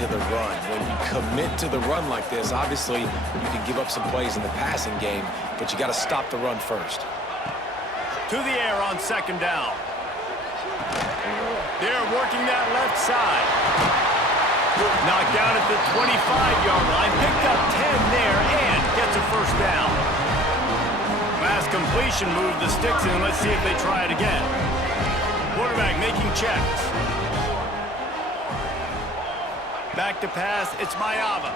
to the run. When you commit to the run like this, obviously you can give up some plays in the passing game, but you got to stop the run first. To the air on second down. They're working that left side. Knocked down at the 25-yard line. Picked up 10 there and gets a first down. Last completion moved the sticks in. Let's see if they try it again. Quarterback making checks. Back to pass. It's Mayava.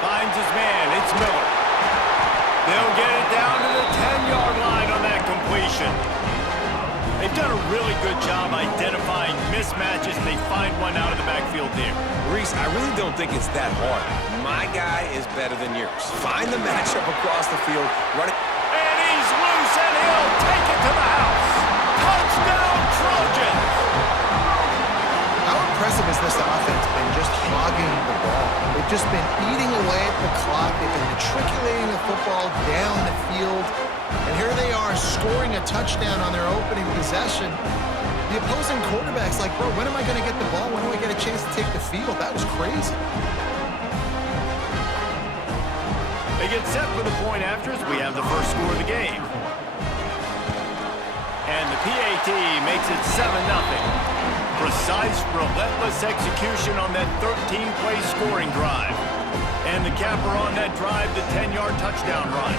Finds his man. It's Miller. They'll get it down to the 10-yard line on that completion. They've done a really good job identifying mismatches, and they find one out of the backfield there. Reese, I really don't think it's that hard. My guy is better than yours. Find the matchup across the field, run it. And he's loose, and he'll take it to the house. Touchdown, Trojans! How impressive has this offense been just hogging the ball? They've just been eating away at the clock. They've been matriculating the football down the field. And here they are scoring a touchdown on their opening possession. The opposing quarterback's like, bro, when am I going to get the ball? When do I get a chance to take the field? That was crazy. They get set for the point after as we have the first score of the game. And the PAT makes it 7-0. Precise, relentless execution on that 13-play scoring drive. And the capper on that drive, the 10-yard touchdown run.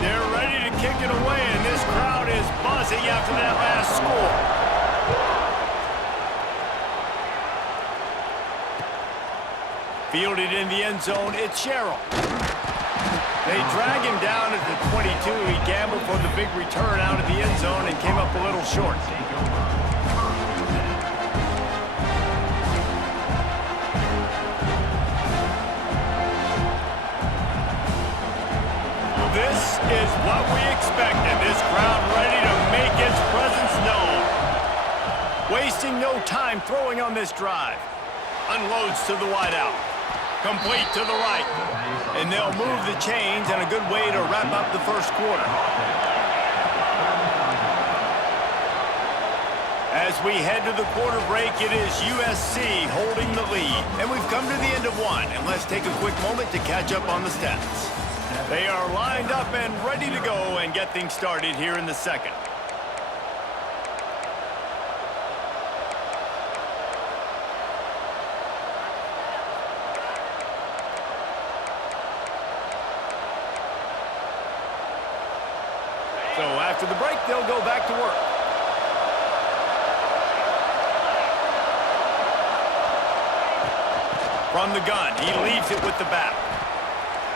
They're ready to kick it away, and this crowd is buzzing after that last score. Fielded in the end zone, it's Sherrill. They drag him down at the 22. He gambled for the big return out of the end zone and came up a little short. This is what we expected. This crowd ready to make its presence known. Wasting no time throwing on this drive. Unloads to the wideout. Complete to the right. And they'll move the chains, and a good way to wrap up the first quarter. As we head to the quarter break, it is USC holding the lead. And we've come to the end of one, and let's take a quick moment to catch up on the stats. They are lined up and ready to go and get things started here in the second. So after the break, they'll go back to work. From the gun, he leaves it with the back.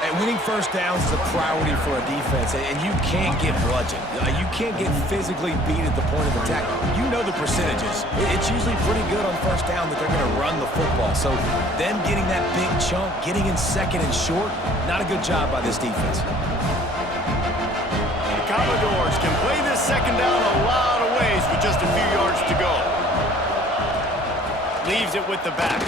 And winning first downs is a priority for a defense, and you can't get bludgeoned. You can't get physically beat at the point of attack. You know the percentages. It's usually pretty good on first down that they're going to run the football. So them getting that big chunk, getting in second and short, not a good job by this defense. The Commodores can play this second down a lot of ways with just a few yards to go. Leaves it with the back.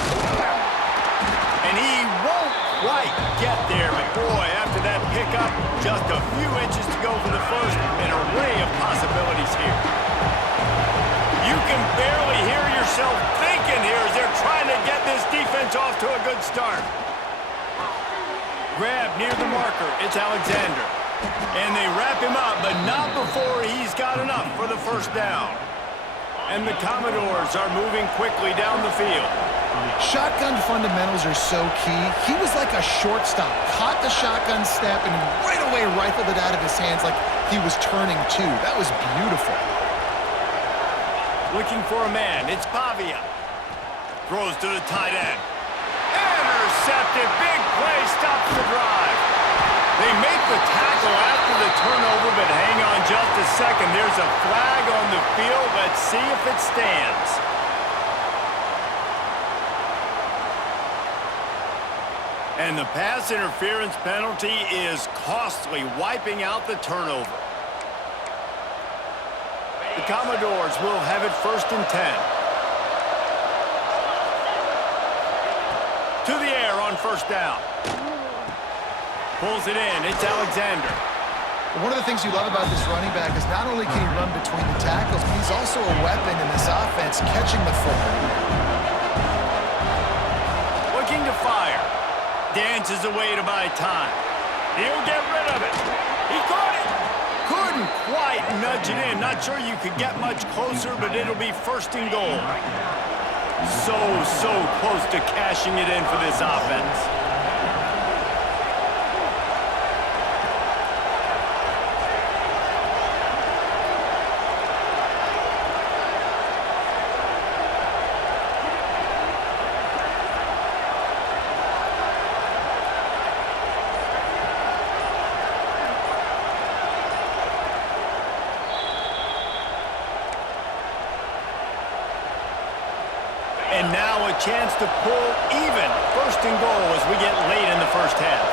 And he won't quite get there, but boy, after that pickup, just a few inches to go for the first, an array of possibilities here. You can barely hear yourself thinking here as they're trying to get this defense off to a good start. Grab near the marker, it's Alexander. And they wrap him up, but not before he's got enough for the first down. And the Commodores are moving quickly down the field. Shotgun fundamentals are so key. He was like a shortstop, caught the shotgun step, and right away rifled it out of his hands like he was turning two. That was beautiful. Looking for a man, it's Pavia. Throws to the tight end. Intercepted, big play, stops the drive. They make the tackle after the turnover, but hang on just a second. There's a flag on the field. Let's see if it stands. And the pass interference penalty is costly, wiping out the turnover. The Commodores will have it 1st and 10. To the air on first down. Pulls it in. It's Alexander. One of the things you love about this running back is not only can he run between the tackles, but he's also a weapon in this offense, catching the football. Looking to fire. Dances away to buy time. He'll get rid of it. He caught it. Couldn't quite nudge it in. Not sure you could get much closer, but it'll be first and goal. So close to cashing it in for this offense. And now a chance to pull even. First and goal as we get late in the first half.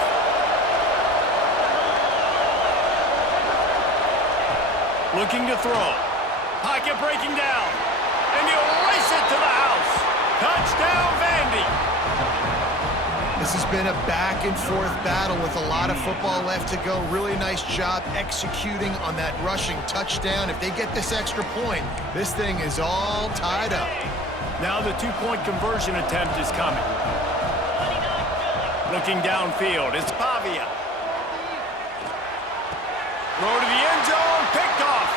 Looking to throw. Pocket breaking down. And he'll race it to the house. Touchdown, Vandy. This has been a back-and-forth battle with a lot of football left to go. Really nice job executing on that rushing touchdown. If they get this extra point, this thing is all tied up. Now the two-point conversion attempt is coming. Looking downfield, it's Pavia. Throw to the end zone, picked off.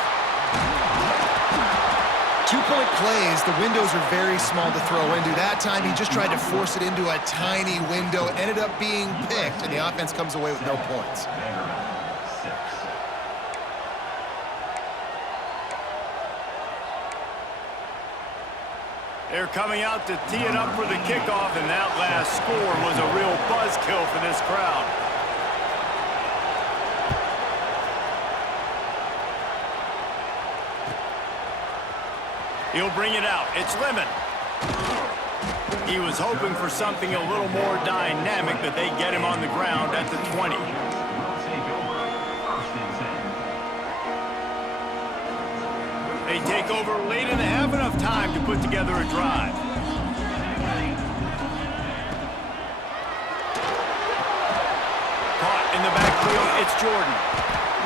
Two-point plays, the windows are very small to throw into. That time he just tried to force it into a tiny window, ended up being picked, and the offense comes away with no points. They're coming out to tee it up for the kickoff, and that last score was a real buzzkill for this crowd. He'll bring it out. It's Lemon. He was hoping for something a little more dynamic, but they get him on the ground at the 20. They take over late in the half, enough time to put together a drive. Caught in the backfield, it's Jordan.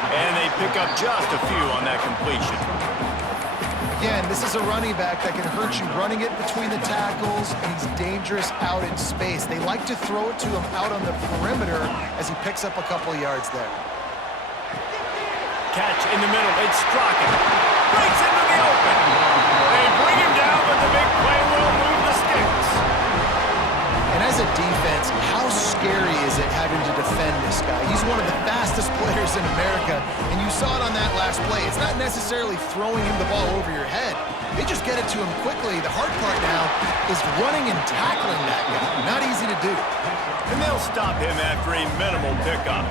And they pick up just a few on that completion. Again, this is a running back that can hurt you running it between the tackles, and he's dangerous out in space. They like to throw it to him out on the perimeter as he picks up a couple of yards there. Catch in the middle, it's Strachan. Breaks into the open. They bring him down, but the big play will move the sticks. And as a defense, how scary is it having to defend this guy? He's one of the fastest players in America, and you saw it on that last play. It's not necessarily throwing him the ball over your head. They just get it to him quickly. The hard part now is running and tackling that guy. Not easy to do. And they'll stop him after a minimal pickup.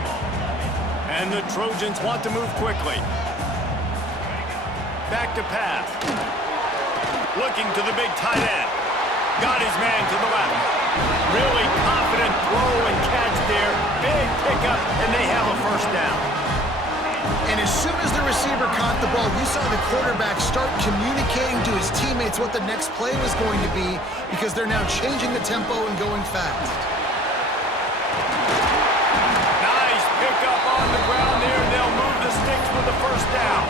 And the Trojans want to move quickly. Back to pass. Looking to the big tight end. Got his man to the left. Really confident throw and catch there. Big pickup, and they have a first down. And as soon as the receiver caught the ball, you saw the quarterback start communicating to his teammates what the next play was going to be, because they're now changing the tempo and going fast. Nice pickup on the ground there, and they'll move the sticks for the first down.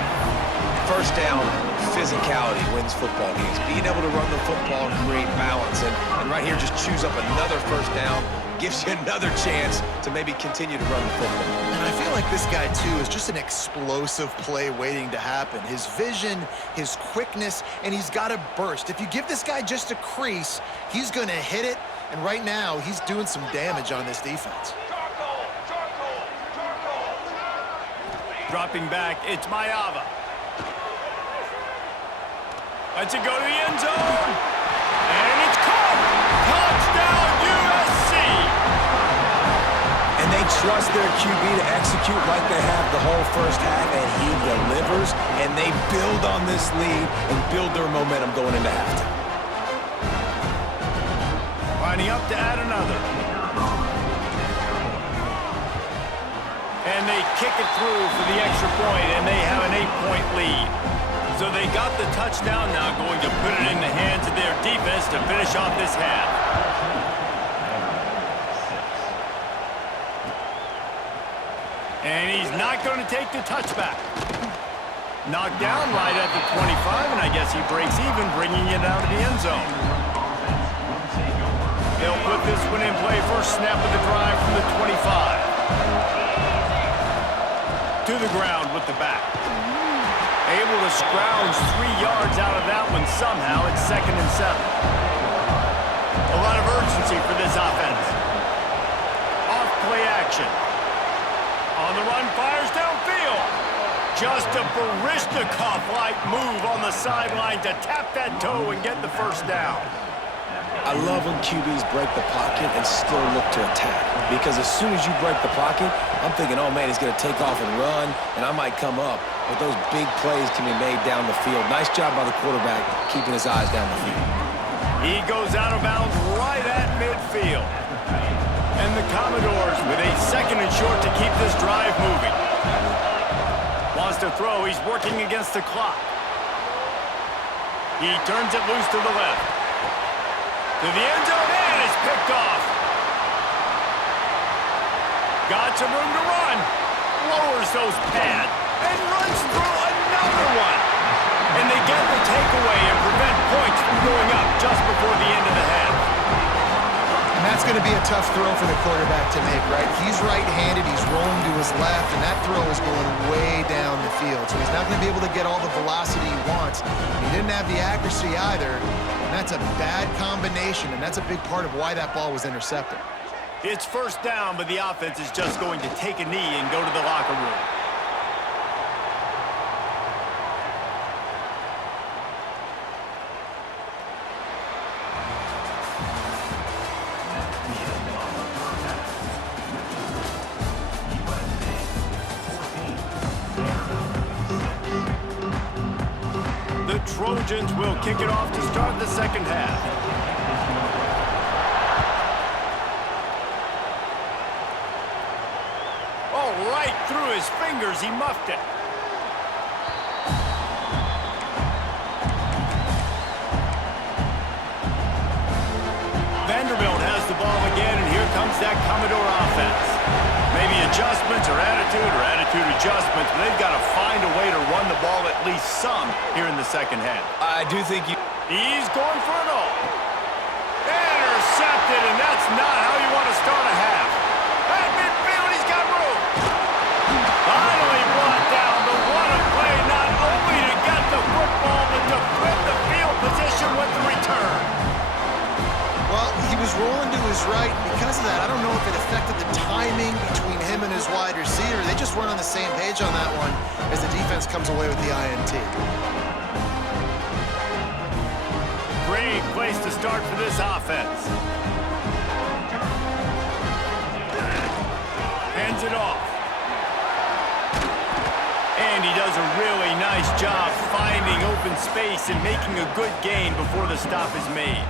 First down, physicality wins football games. Being able to run the football and create balance. And right here, just choose up another first down, gives you another chance to maybe continue to run the football. And I feel like this guy, too, is just an explosive play waiting to happen. His vision, his quickness, and he's got a burst. If you give this guy just a crease, he's going to hit it. And right now, he's doing some damage on this defense. Dropping back, it's Mayava. Lets it go to the end zone. And it's caught. Touchdown, USC. And they trust their QB to execute like they have the whole first half, and he delivers, and they build on this lead and build their momentum going into halftime. Lining up to add another. And they kick it through for the extra point, and they have an 8-point lead. So they got the touchdown, now going to put it in the hands of their defense to finish off this half. And he's not going to take the touchback. Knocked down right at the 25, and I guess he breaks even, bringing it out of the end zone. They'll put this one in play. First snap of the drive from the 25. To the ground with the back. Able to scrounge 3 yards out of that one somehow. It's 2nd and 7. A lot of urgency for this offense. Off play action. On the run, fires downfield. Just a Baryshnikov-like move on the sideline to tap that toe and get the first down. I love when QBs break the pocket and still look to attack. Because as soon as you break the pocket, I'm thinking, oh man, he's going to take off and run, and I might come up. But those big plays can be made down the field. Nice job by the quarterback keeping his eyes down the field. He goes out of bounds right at midfield. And the Commodores with a 2nd and short to keep this drive moving. Wants to throw. He's working against the clock. He turns it loose to the left. To the end zone, and it's picked off. Got some room to run. Lowers those pads and runs through another one. And they get the takeaway and prevent points from going up just before the end of the half. And that's going to be a tough throw for the quarterback to make, right? He's right-handed, he's rolling to his left, and that throw is going way down the field. So he's not going to be able to get all the velocity he wants. He didn't have the accuracy either, and that's a bad combination, and that's a big part of why that ball was intercepted. It's first down, but the offense is just going to take a knee and go to the locker room. The Trojans will kick it off to start the second half. Oh, right through his fingers, he muffed it. Vanderbilt has the ball again, and here comes that Commodore offense. Maybe adjustments or attitude adjustments, but they've got to find a way to run the ball at least some here in the second half. I do think He's going for it all. Intercepted, and that's not how you want to start a half. At midfield, he's got room. Finally brought down, but what a play, not only to get the football, but to flip the field position with the return. Well, he was rolling to his right. Because of that, I don't know if it affected the timing between him and his wide receiver. They just weren't on the same page on that one as the defense comes away with the INT. Great place to start for this offense. Hands it off. And he does a really nice job finding open space and making a good gain before the stop is made.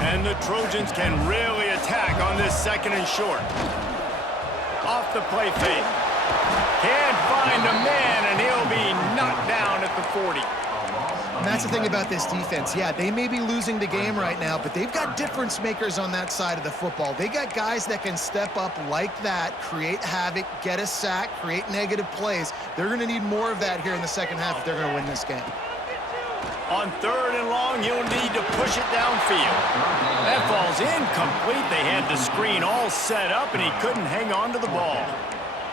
And the Trojans can really attack on this 2nd and short. Off the play fake. Can't find a man, and he'll be knocked down at the 40. And that's the thing about this defense. Yeah, they may be losing the game right now, but they've got difference makers on that side of the football. They got guys that can step up like that, create havoc, get a sack, create negative plays. They're going to need more of that here in the second half if they're going to win this game. On 3rd and long, he'll need to push it downfield. That ball's incomplete. They had the screen all set up, and he couldn't hang on to the ball.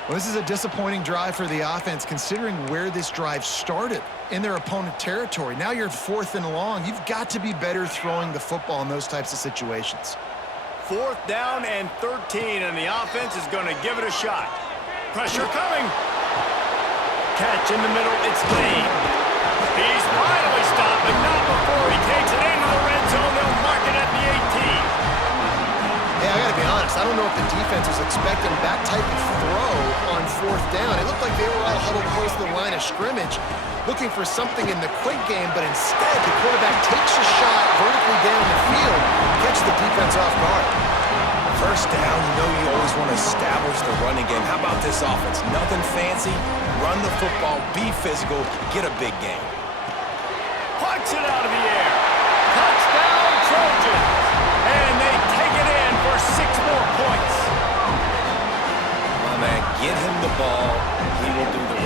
Well, this is a disappointing drive for the offense, considering where this drive started in their opponent territory. Now you're 4th and long. You've got to be better throwing the football in those types of situations. 4th down and 13, and the offense is going to give it a shot. Pressure coming. Catch in the middle. It's Lane. He's finally stopped, but not before he takes it into the red zone. They'll mark it at the 18. Hey, I got to be honest. I don't know if the defense was expecting that type of throw on 4th down. It looked like they were all huddled close to the line of scrimmage, looking for something in the quick game, but instead the quarterback takes a shot vertically down the field, catches the defense off guard. First down, you know you always want to establish the running game. How about this offense? Nothing fancy. Run the football, be physical, get a big game. Punch it out of the air. Touchdown, Trojans. And they take it in for 6 more points. Well, man. Get him the ball. He will do the rest.